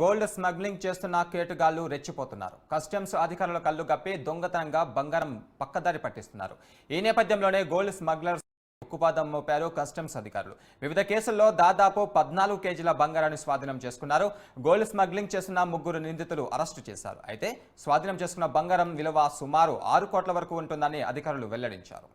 Gold smuggling చేస్తున్న కేటుగాళ్లు రెచ్చిపోతున్నారు. Customs అధికారుల కళ్ళు గప్పి దొంగతనంగా బంగారం పక్కదారి పట్టిస్తున్నారు. ఈ నేపథ్యంలోనే గోల్డ్ స్మగ్లర్స్ ఉక్కుపాదం మోపారు కస్టమ్స్ అధికారులు. వివిధ కేసుల్లో దాదాపు 14 కేజీల బంగారాన్ని స్వాధీనం చేసుకున్నారు. గోల్డ్ స్మగ్లింగ్ చేస్తున్న 3 నిందితులు అరెస్టు చేశారు. అయితే స్వాధీనం చేసుకున్న బంగారం విలువ సుమారు 6 కోట్ల వరకు ఉంటుందని అధికారులు వెల్లడించారు.